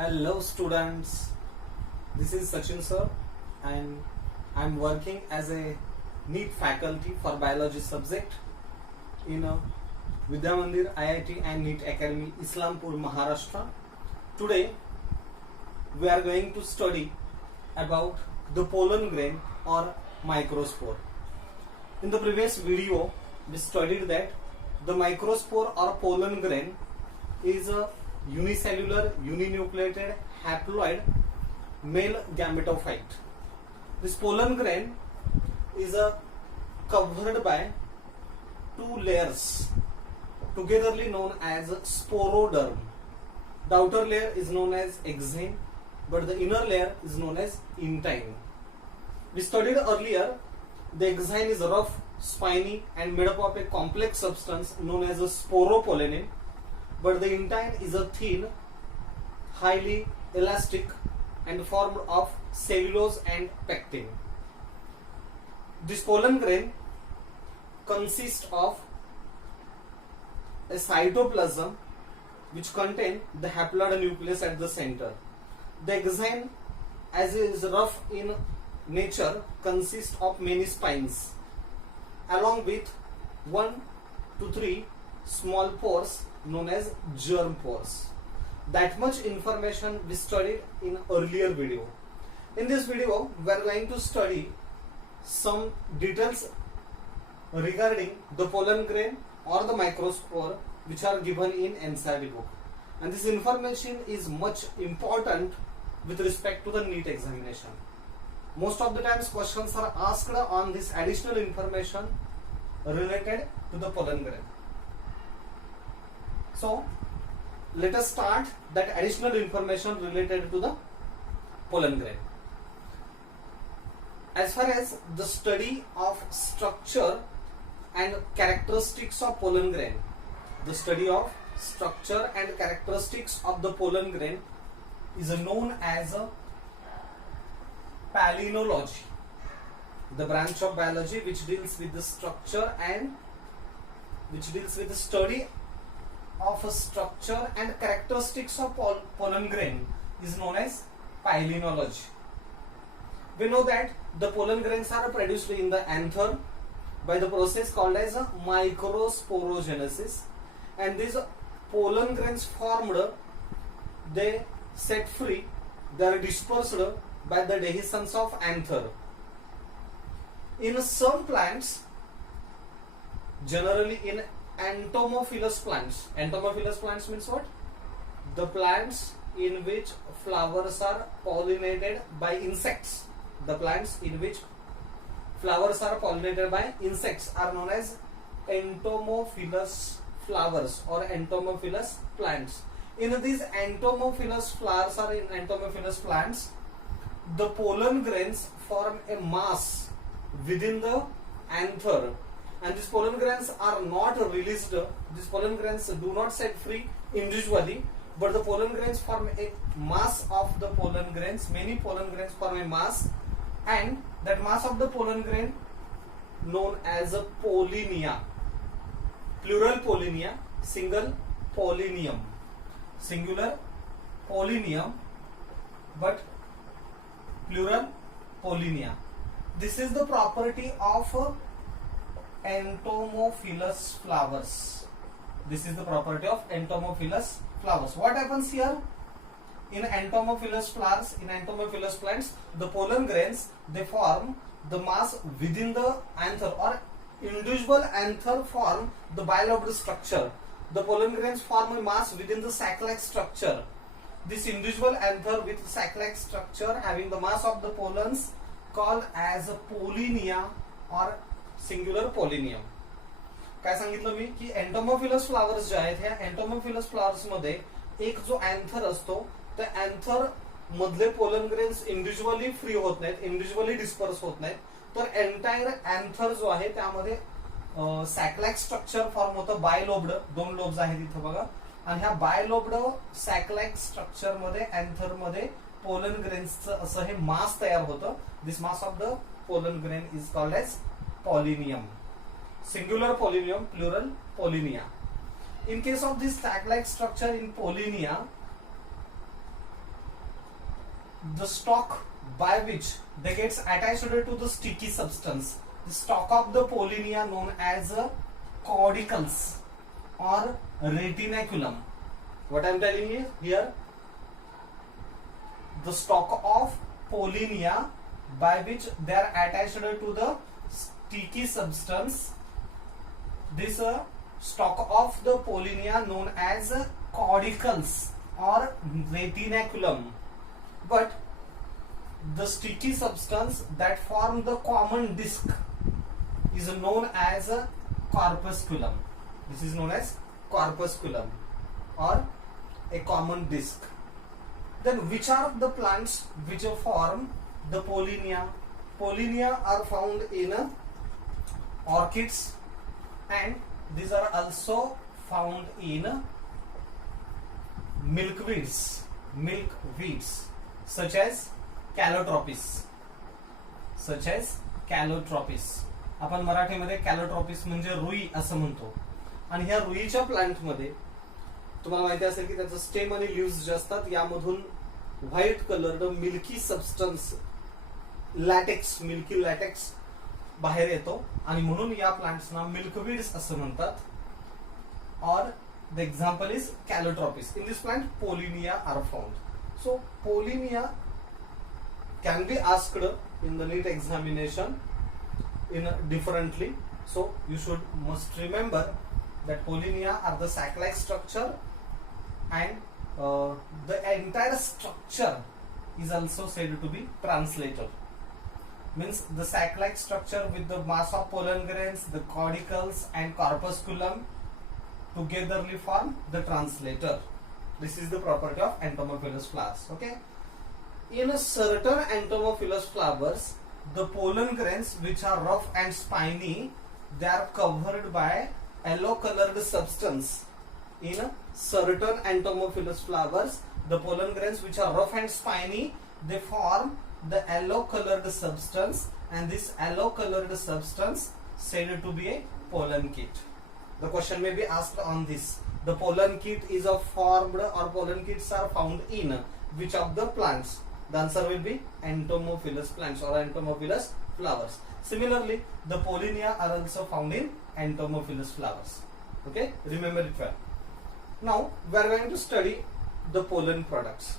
Hello students, this is Sachin sir and I'm working as a NEET faculty for biology subject in Vidya Mandir IIT and NEET Academy, Islampur, Maharashtra. Today we are going to study about the pollen grain or microspore. In the previous video we studied that the microspore or pollen grain is a unicellular uninucleated haploid male gametophyte. This pollen grain is covered by two layers togetherly known as sporoderm. The outer layer is known as exine, but the inner layer is known as intine. We studied earlier the exine is rough, spiny and made up of a complex substance known as a sporopollenin, but the intine is a thin, highly elastic and formed of cellulose and pectin. This pollen grain consists of a cytoplasm which contain the haploid nucleus at the center. The exine, as is rough in nature, consists of many spines along with 1 to 3 small pores known as germ pores. That much information we studied in earlier video. In this video we are going to study some details regarding the pollen grain or the microspore which are given in NCERT book, and this information is much important with respect to the NEET examination. Most of the times questions are asked on this additional information related to the pollen grain. So let us start that additional information related to the pollen grain. As far as the study of structure and characteristics of pollen grain, the study of structure and characteristics of the pollen grain is known as palynology, the branch of biology which deals with the structure and which deals with the study of a structure and characteristics of pollen grain is known as palynology. We know that the pollen grains are produced in the anther by the process called as microsporogenesis, and these pollen grains formed, they set free, they are dispersed by the dehiscence of anther. In some plants, generally in entomophilous plants. Entomophilous plants means what? The plants in which flowers are pollinated by insects. The plants in which flowers are pollinated by insects are known as entomophilous flowers or entomophilous plants. In these entomophilous flowers or in entomophilous plants, the pollen grains form a mass within the anther, and these pollen grains are not released. These pollen grains do not set free individually, but the pollen grains form a mass of the pollen grains. Many pollen grains form a mass, and that mass of the pollen grain known as a pollinia. Plural pollinia, single pollinium. Singular pollinium, but plural pollinia. This is the property of entomophilous flowers. This is the property of entomophilous flowers. What happens here? In entomophilous flowers, in entomophilous plants, the pollen grains, they form the mass within the anther, or individual anther form the bilobed structure. The pollen grains form a mass within the sac-like structure. This individual anther with sac-like structure having the mass of the pollens called as a pollinia or singular polonium. काय सांगितलं मी की entomophilous flowers जे आहेत ह्या entomophilous flowers मध्ये एक जो anther असतो त्या अँथर मधले पोलन ग्रेन्स इंडिव्हिज्युअली फ्री होत नाहीत, इंडिव्हिज्युअली डिस्पर्स होत नाहीत, तर एंटायर अँथर जो आहे त्यामध्ये सॅकलॅक स्ट्रक्चर फॉर्म होतं. बायलोब्ड, 2 लोब्स आहेत इथं बघा, आणि ह्या बायलोब्ड सॅकलॅक स्ट्रक्चर मध्ये अँथर मध्ये पोलन ग्रेन्सचं असं हे मास तयार होतं. This mass of the pollen grain is called as pollineum. Singular pollinium, plural pollinia. In case of this sac-like structure in pollinia, the stalk by which they gets attached to the sticky substance. The stalk of the pollinia known as caudicles or retinaculum. What I am telling you here, the stalk of pollinia by which they are attached to the sticky substance. This stalk of the pollinia known as caudicles or retinaculum. But the sticky substance that form the common disc is known as a corpusculum. This is known as corpusculum or a common disc. Then which are the plants which form the pollinia? Pollinia are found in orchids, and these are also found in milkweeds such as calotropis. आपण मराठीमध्ये कॅलोट्रॉपिस म्हणजे रुई असं म्हणतो. आणि ह्या रुईच्या plant मध्ये तुम्हाला माहिती असेल की त्याचं स्टेम आणि लिव्ह्ज जे असतात यामधून white coloured milky substance milky LaTeX बाहेर येतो आणि म्हणून या प्लांट्सना मिल्कवीड्स असं म्हणतात. और the example is calotropis. In this plant pollinia are found. So pollinia can be asked in the NEET examination in differently. So you must remember that pollinia are the sac-like structure, and the entire structure is also said to be translator. Means the sac-like structure with the mass of pollen grains, the caudicles and corpusculum togetherly form the translator. This is the property of entomophilous flowers. Okay. In certain entomophilous flowers, the pollen grains which are rough and spiny, they are covered by yellow colored substance. In certain entomophilous flowers, the pollen grains which are rough and spiny, they form the yellow colored substance, and this yellow colored substance said to be a pollen kit. The question may be asked on this. The pollen kit is formed, or pollen kits are found in which of the plants? The answer will be entomophilous plants or entomophilous flowers. Similarly, the pollinia are also found in entomophilous flowers. Okay, remember it well. Now we are going to study the pollen products.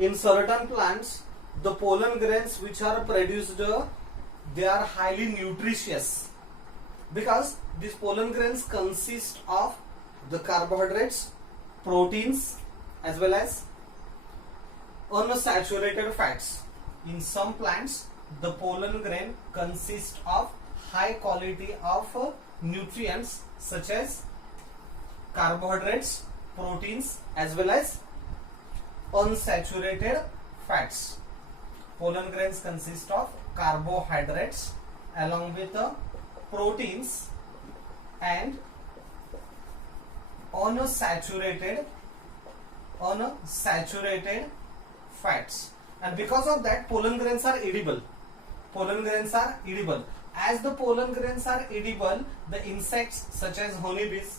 In certain plants, the pollen grains which are produced, they are highly nutritious because these pollen grains consist of the carbohydrates, proteins, as well as unsaturated fats. In some plants, the pollen grain consists of high quality of nutrients such as carbohydrates, proteins, as well as unsaturated fats. Pollen grains consist of carbohydrates along with proteins and unsaturated fats, and because of that pollen grains are edible. As the pollen grains are edible, the insects such as honeybees,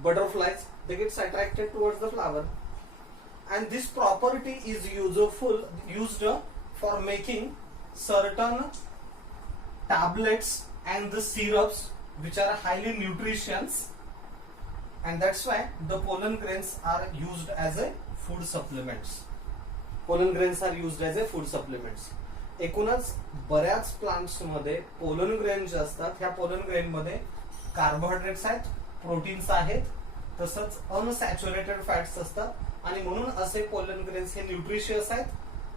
butterflies, they get attracted towards the flower, and this property is used for making certain tablets and the syrups which are highly nutritious, and that's why the pollen grains are used as a food supplements. एकूणच बऱ्याच plants मध्ये pollen grain जे असतात, ह्या pollen grain मध्ये carbohydrates आहेत, proteins आहेत, तसंच unsaturated fats असतात, आणि म्हणून असे पोलन ग्रेन्स हे न्यूट्रिशियस आहेत.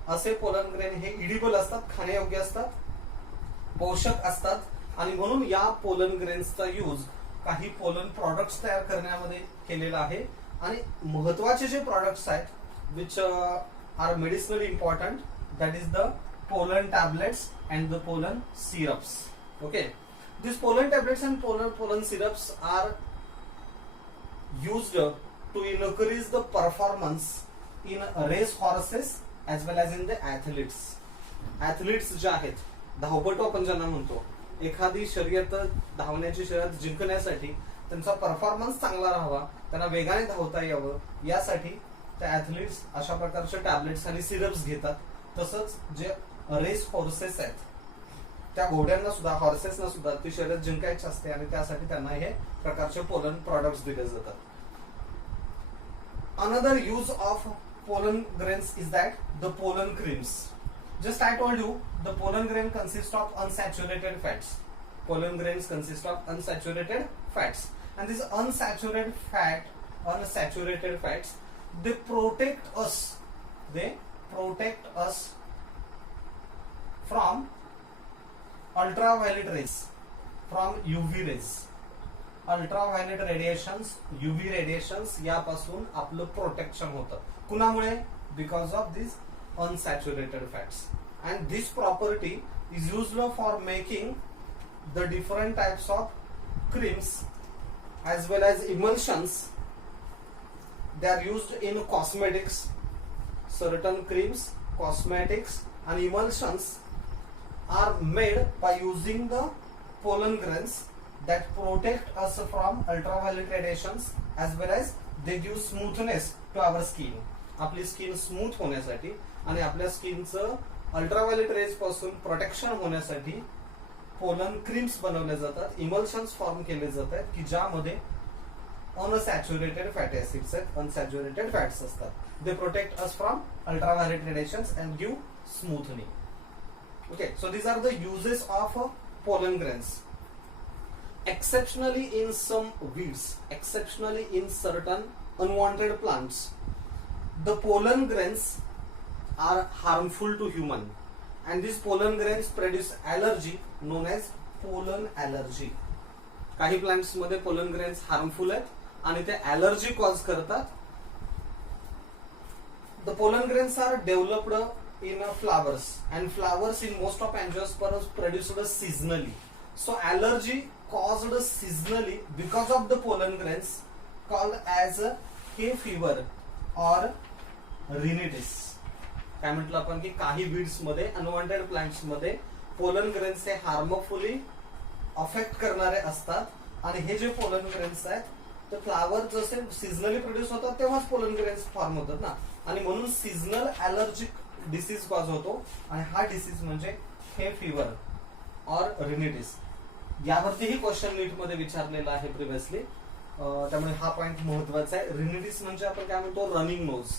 असे पोलन ग्रेन हे इडिबल असतात, खाण्यायोग्य असतात, पोषक असतात, आणि म्हणून या पोलन ग्रेन्सचा यूज काही पोलन प्रॉडक्ट्स तयार करण्यामध्ये केलेला आहे. आणि महत्वाचे जे प्रॉडक्ट्स आहेत which are medicinally important, that is the pollen tablets and the pollen syrups. Okay, these pollen tablets and pollen syrups are used to increase the performance in race horses as well as in the athletes. Athletes जे आहेत, धावपटू आपण ज्यांना म्हणतो, एखादी शर्यत, धावण्याची शर्यत जिंकण्यासाठी त्यांचा परफॉर्मन्स चांगला राहावा, त्यांना वेगाने धावता यावं, यासाठी त्या ऍथलीट्स अशा प्रकारचे टॅबलेट्स आणि सिरप्स घेतात. तसंच जे रेस हॉर्सेस आहेत त्या घोड्यांना सुद्धा, हॉर्सेसना सुद्धा ती शर्यत जिंकायची असते आणि त्यासाठी त्यांना हे प्रकारचे पोलन प्रॉडक्ट्स दिले जातात. Another use of pollen grains is that the pollen creams. Just I told you the pollen grain consists of unsaturated fats. Pollen grains consist of unsaturated fats, and these unsaturated fats, they protect us. They protect us from ultraviolet rays, from UV rays. Ultraviolet radiations, UV radiations यापासून आपलं protection होतं. कुणामुळे? Because of this unsaturated fats. And this property is used for making the different types of creams as well as emulsions. They are used in cosmetics. Certain creams, cosmetics and emulsions are made by using the pollen grains that protect us from ultraviolet radiations as well as they give smoothness to our skin. आपली skin smooth होण्यासाठी आणि आपल्या स्किनचं ultraviolet rays पासून protection होण्यासाठी pollen creams बनवले जातात, emulsions form केले जातात की ज्यामध्ये अनसॅच्युरेटेड फॅटी ऍसिड्स आहेत, अनसॅच्युरेटेड फॅट्स असतात. They protect us from ultraviolet radiations and give smoothening. Okay, so these are the uses of pollen grains. Exceptionally in some weeds, exceptionally in certain unwanted plants, the pollen grains are harmful to human, and these pollen grains produce allergy known as pollen allergy. काही plants मध्ये pollen grains harmful आहेत आणि ते allergy cause करतात. The pollen grains are developed in flowers, and flowers in most of angiosperms produced seasonally. So allergy caused seasonally because of the pollen grains called as hay fever or rhinitis. काय म्हटलं आपण की काही weeds मध्ये, unwanted plants मध्ये pollen grains हे हार्मफुली affect करणारे असतात आणि हे जे पोलन ग्रेन्स आहेत तर फ्लावर जसे सिजनली प्रोड्यूस होतात तेव्हाच पोलन ग्रेन्स फॉर्म होतात ना, आणि म्हणून सीजनल ॲलर्जिक डिसीज कॉज होतो आणि हा डिसीज म्हणजे हे फीवर ऑर रिनिटिस. यावरतीही क्वेश्चन नीट मध्ये विचारलेला आहे प्रिव्हियसली, त्यामुळे हा पॉइंट महत्वाचा आहे. रिनिटिस म्हणजे आपण काय म्हणतो, रनिंग नोज.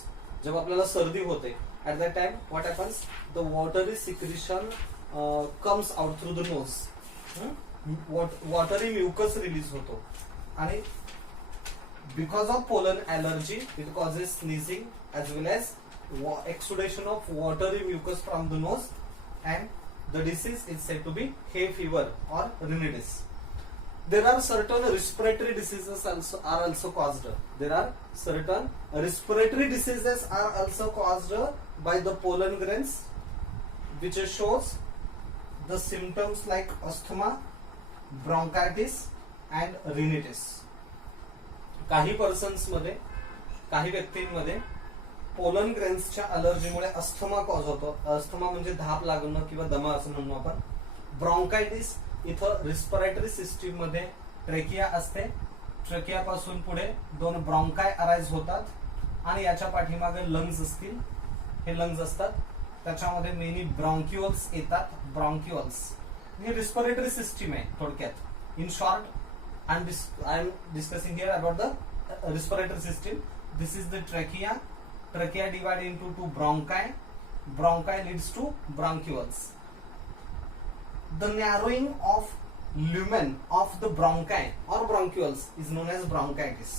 जेव्हा आपल्याला सर्दी होते at that time what happens, the watery secretion comes out through the nose. Watery mucus release होतो आणि because of pollen allergy it causes sneezing as well as exudation of watery mucus from the nose, and the disease is said to be hay fever or rhinitis. There are certain respiratory diseases are also caused. There are certain respiratory diseases are also caused by the pollen grains, which shows the symptoms like asthma, bronchitis and rhinitis. काही persons मध्ये, काही व्यक्तींमध्ये pollen ग्रेन्सच्या अलर्जीमुळे asthma cause होतो. Asthma म्हणजे धाप लागणं किंवा दमा असं म्हणतो आपण. ब्रॉन्कायटिस, इथं रिस्पिरेटरी सिस्टीम मध्ये ट्रेकिया असते, ट्रेकियापासून पुढे दोन ब्रॉन्काय अराइज होतात आणि याच्या पाठीमागे लंग्स असतील, हे लंग्स असतात, त्याच्यामध्ये मेनी ब्रॉन्क्युअल्स येतात. ब्रॉन्क्युअल्स ही रिस्पिरेटरी सिस्टीम आहे थोडक्यात. In short I am discussing here about the respiratory system. This is the trachea. Trachea divided into two bronchi. Bronchi leads to bronchioles. The narrowing of lumen of the bronchi or bronchioles is known as bronchitis.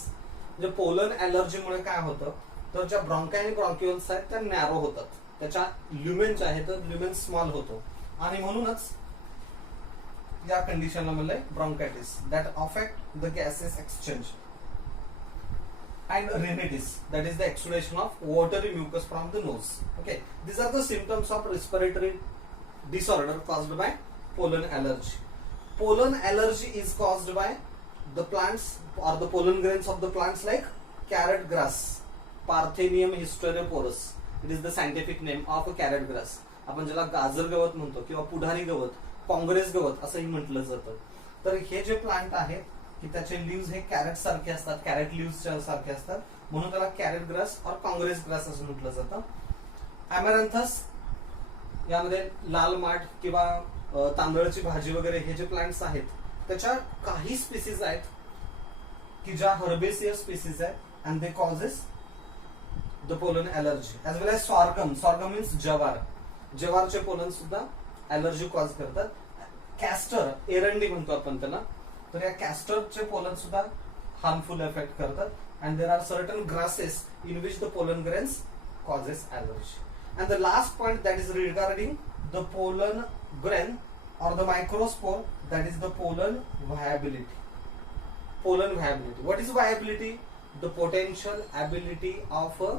जे pollen allergy मुळे काय होतं तर ज्या ब्रॉन्काय आणि ब्रॉन्क्युअल्स आहेत त्या narrow होतात, त्याच्या ल्युमेन जे आहे तर ल्युमेन स्मॉल होतो आणि म्हणूनच या कंडिशनला म्हणलंय bronchitis that affect the gases exchange. And rhinitis, that is the exudation of watery mucus from the nose. Okay, these are the symptoms of respiratory disorder caused by pollen allergy. Pollen allergy is caused by the plants or the pollen grains of the plants like carrot grass, Parthenium hysteroporus. It is the scientific name of a carrot grass. आपण ज्याला गाजर गवत म्हणतो किंवा पुढारी गवत, काँग्रेस गवत असंही म्हटलं जातं. तर हे जे प्लांट आहेत की त्याचे लिव्स हे कॅरेट सारखे असतात, कॅरेट लिव्स सारखे असतात म्हणून त्याला कॅरेट ग्रास और काँग्रेस ग्रास असं म्हटलं जातं. अमॅरॅन्थस यामध्ये लाल माठ किंवा तांदळाची भाजी वगैरे हे जे प्लांट्स आहेत त्याच्या काही स्पीसीज आहेत की ज्या हर्बेसियस स्पीसीज आहेत and they causes the pollen allergy as well as sorghum. Sorghum means jowar. जवारचे पोलन सुद्धा ॲलर्जी कॉज करतात. कॅस्टर, एरंडी म्हणतो आपण त्याला, तर या कॅस्टरचे पोलन सुद्धा हार्मफुल इफेक्ट करतात. And there are certain grasses in which the pollen grains causes allergy. And the last point that is regarding the pollen grain or the microspore, that is the pollen viability. Pollen viability. What is viability? The potential ability of a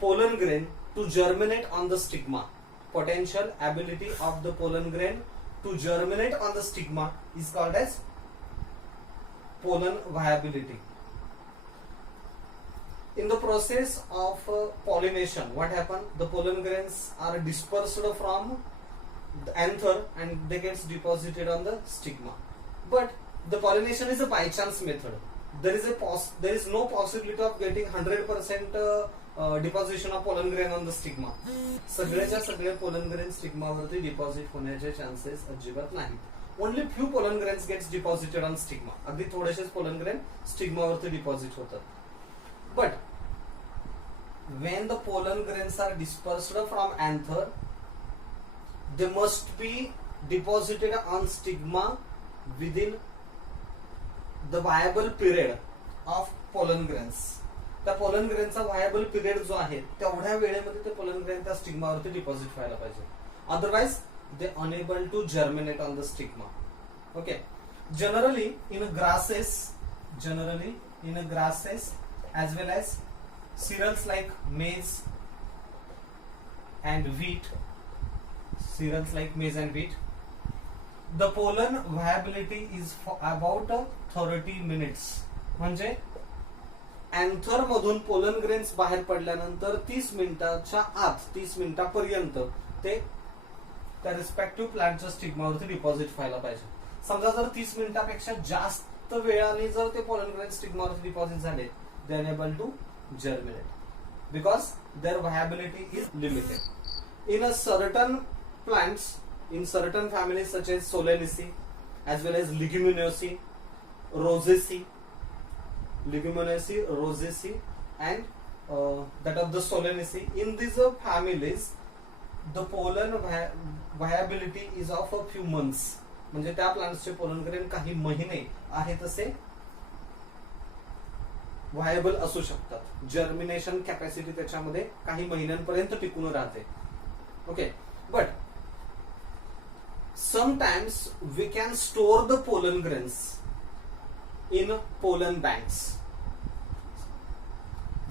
pollen grain to germinate on the stigma. Potential ability of the pollen grain to germinate on the stigma is called as pollen viability. In the process of pollination, what happens? The pollen grains are dispersed from the anther and they gets deposited on the stigma. But the pollination is a by chance method. There is no possibility of getting 100% deposition of pollen grain on the stigma. सगळेच्या सगळे pollen grain stigma वरती deposit होण्याचे chances अजिबात नाहीत. Only few pollen grains gets deposited on stigma. अगदी थोडेसेच pollen grain stigma वरती deposit होतात. But when the pollen grains are dispersed from anther, they must be deposited on stigma within the viable period of pollen grains. त्या pollen grainचा viable period जो आहे तेवढ्या वेळेमध्ये ते pollen grain त्या stigma वरती deposit व्हायला पाहिजे. Otherwise they unable to germinate on the stigma. Okay. Generally in grasses as well as cereals like maize and wheat, the pollen viability is for about 30 minutes. म्हणजे anther मधून pollen grains बाहेर पडल्यानंतर 30 मिनिटाच्या आत, 30 मिनिटापर्यंत ते त्या रिस्पेक्टिव्ह प्लांटच्या स्टिग्मावरती डिपॉझिट व्हायला पाहिजे. समजा जर 30 मिनिटापेक्षा जास्त वेळाने जर ते पोलन ग्रेन्स स्टिग्मावरती डिपॉझिट झाले, they are unable to germinate because their viability is limited. In a certain plants, in certain families such as Solanaceae as well as Leguminosae, Rosaceae and that of the Solanaceae, in these families the pollen viability is of a few months. म्हणजे त्या प्लांट्सचे pollen grain काही महिने आहे तसे viable असू शकतात. Germination capacity त्याच्यामध्ये काही महिन्यांपर्यंत टिकून राहते. Okay. But sometimes we can store the pollen grains in pollen banks.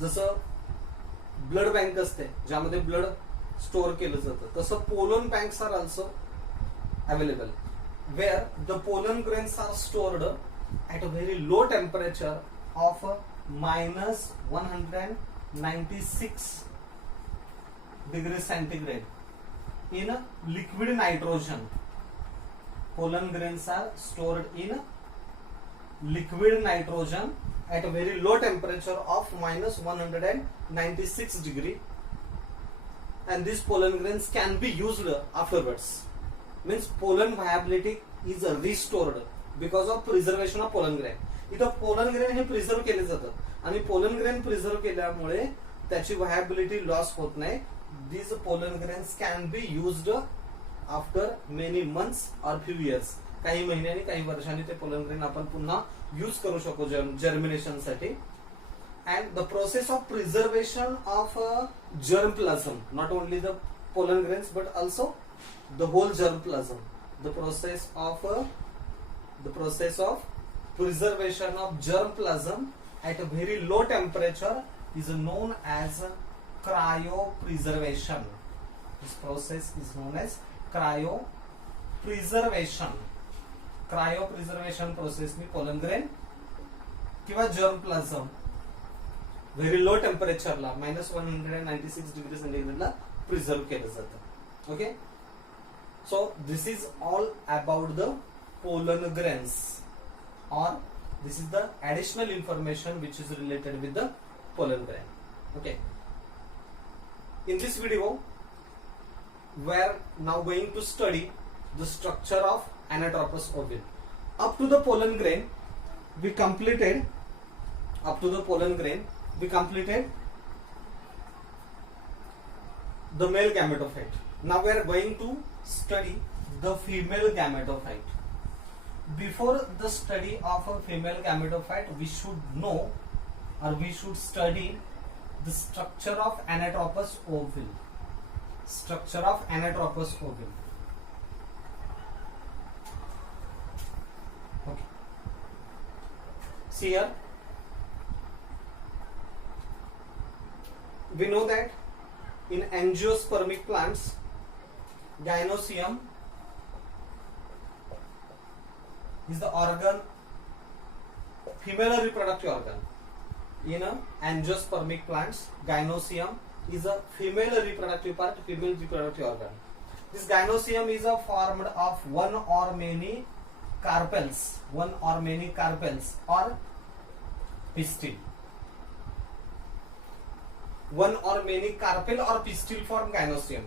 जसं ब्लड बँक असते ज्यामध्ये ब्लड स्टोर केलं जातं, तसं pollen banks are also available where the pollen grains are stored at a very low temperature of -196 degrees centigrade in liquid nitrogen. Pollen grains are stored in liquid nitrogen at a very low temperature of -196 degree, and these pollen grains can be used afterwards. Means pollen viability is restored because of preservation of pollen grain. इथं pollen grain हे preserve केले जातात आणि pollen grain preserve केल्यामुळे त्याची व्हायबिलिटी loss होत नाही. These pollen grains can be used after many months or few years. काही महिन्यांनी काही वर्षांनी ते पोलन ग्रेन आपण पुन्हा यूज करू शकतो जर्मिनेशन साठी. And the process of preservation of germplasm, not only the pollen grains but also the whole germplasm. The process of preservation of germplasm at a very low temperature is known as cryopreservation. This process is known as cryopreservation. Cryopreservation process में pollen grain किंवा germplasm very low temperature ला -196 degree centigrade ला preserve केलं जातं. Okay, so this is all about the pollen grains, or this is the additional information which is related with the pollen grain. Okay. In this video, we are now going to study the structure of Anatropous ovule. Up to the pollen grain, we completed. The male gametophyte. Now we are going to study the female gametophyte. Before the study of a female gametophyte, we should know, or we should study the structure of Anatropous ovule. Structure of Anatropous ovule. Okay. See here, we know that in angiospermic plants, gynoecium is the organ, female reproductive organ. In angiospermic plants, gynoecium is a female reproductive organ. This gynoecium is formed of one or many carpels or pistil. One or many carpel or pistil form gynoecium.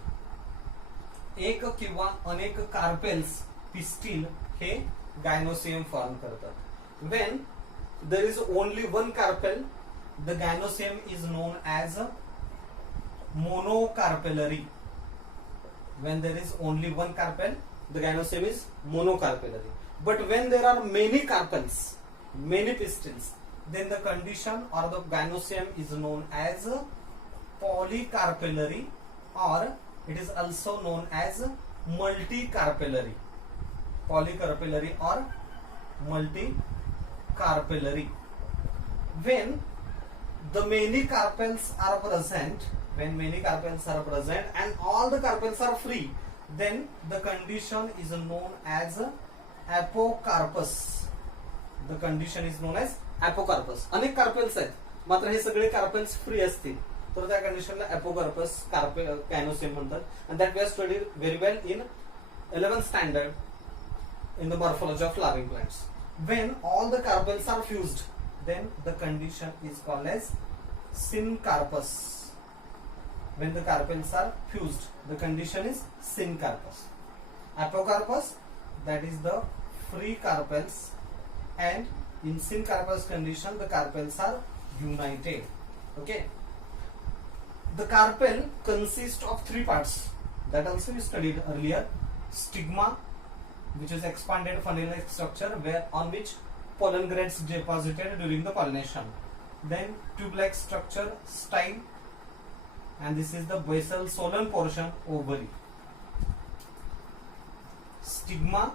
एक किंवा अनेक carpels, pistil हे gynoecium form करतात. When there is only one carpel, the gynoecium is known as monocarpellary. When there is only one carpel, the gynoecium is monocarpellary. But when there are many carpels, many pistils, then the condition or the gynoecium is known as polycarpellary, or it is also known as multicarpellary. Polycarpellary or multicarpellary. When the many carpels are present, and all the carpels are free, then the condition is known as apocarpus. The condition is known as apocarpus. अनेक carpels आहेत, मात्र हे सगळे carpels free असतील, तर त्या कंडिशनला apocarpus gynoecium म्हणतात. And that we have studied very well in 11th standard in the morphology of flowering plants. When all the carpels are fused, then the condition is called as syncarpus. When the carpels are fused, the condition is syncarpus. Apocarpus, that is the free carpels, and in syncarpus condition, the carpels are united. Okay. The carpel consists of three parts. That also we studied earlier. Stigma, which is expanded funnel-like structure on which pollen grains deposited during the pollination. Then tube-like structure, style, and this is the basal solan portion, ovary. Stigma,